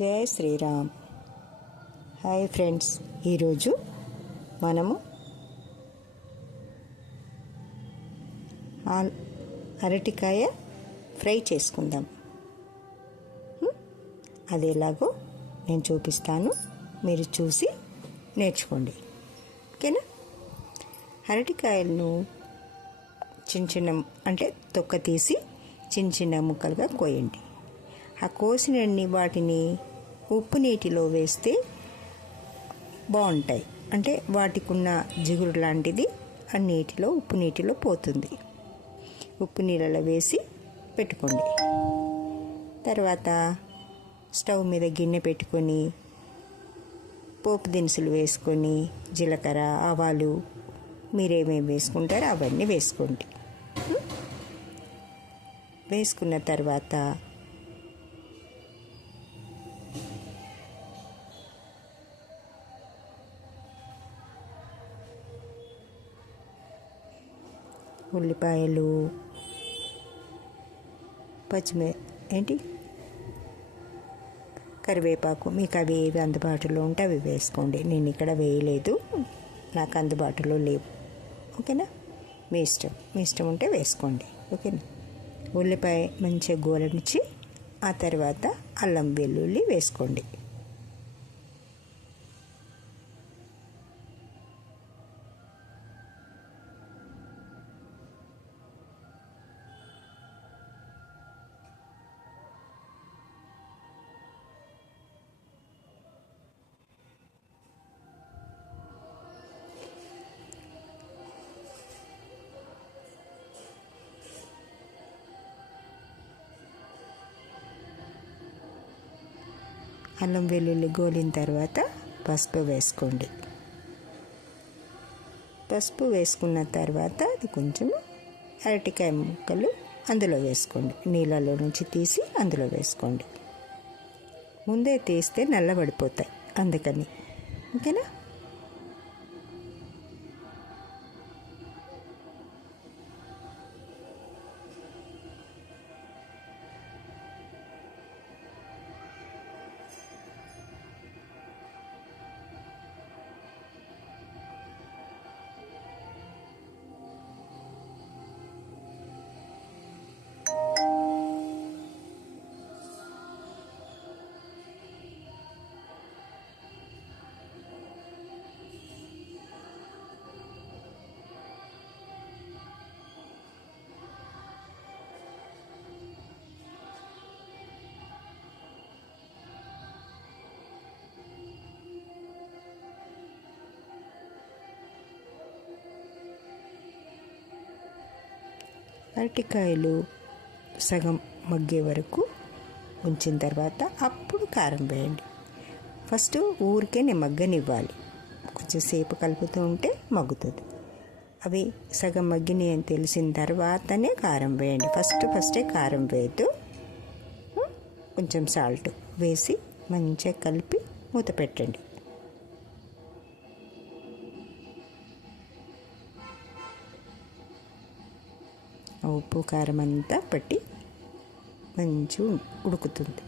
జై Sriram. Hi friends ఈరోజు మనము అరటికాయ ఫ్రై చేసుకుందాం. హ్మ్? అది ఎలాగో నేను చూపిస్తాను. మీరు చూసి నేర్చుకోండి. ఓకేనా? అరటికాయలను చిన్న చిన్న అంటే తొక్క తీసి చిన్న చిన్న ముక్కలుగా కోయండి. ఆ కోసినన్ని వాటిని ఉప్పు నీటిలో వేస్తే బాగుంటాయి. అంటే వాటికి ఉన్న జిగురు లాంటిది ఆ నీటిలో ఉప్పు నీటిలో పోతుంది. ఉప్పు నీళ్ళలో వేసి పెట్టుకోండి. తర్వాత స్టవ్ మీద గిన్నె పెట్టుకొని పోపు దినుసులు వేసుకొని జీలకర్ర ఆవాలు మీరేమేమి వేసుకుంటారో అవన్నీ వేసుకోండి. వేసుకున్న తర్వాత ఉల్లిపాయలు పచ్చిమి ఏంటి? కరివేపాకు. మీకు అవి ఏవి అందుబాటులో ఉంటే అవి వేసుకోండి. నేను ఇక్కడ వేయలేదు. నాకు అందుబాటులో లేవు. ఓకేనా? మీ ఇష్టం. మీ ఇష్టం ఉంటే వేసుకోండి. ఓకేనా? ఉల్లిపాయ మంచిగా గోలనిచ్చి ఆ తర్వాత అల్లం వెల్లుల్లి వేసుకోండి. అల్లం వెల్లుల్లి గోలిన తర్వాత పసుపు వేసుకోండి. పసుపు వేసుకున్న తర్వాత అది కొంచెం అరటికాయ ముక్కలు అందులో వేసుకోండి. నీళ్ళలో నుంచి తీసి అందులో వేసుకోండి. ముందే తీస్తే నల్లబడిపోతాయి. అందుకని. ఓకేనా? అరటికాయలు సగం మగ్గే వరకు ఉంచిన తర్వాత అప్పుడు కారం వేయండి. ఫస్ట్ ఊరికే నేను మగ్గనివ్వాలి. కొంచెం సేపు కలుపుతూ ఉంటే మగ్గుతుంది. అవి సగం మగ్గిని అని తెలిసిన తర్వాతనే కారం వేయండి. ఫస్ట్ ఫస్టే కారం వేయద్దు. కొంచెం సాల్ట్ వేసి మంచిగా కలిపి మూత పెట్టండి. ఉప్పు కారం అంతా పట్టి మంచిగా ఉడుకుతుంది.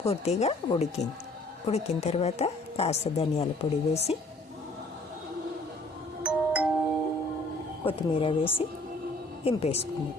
పూర్తిగా ఉడికింది ఉడికిన తర్వాత కాస్త ధనియాల పొడి వేసి కొత్తిమీర వేసి దింపేసుకోండి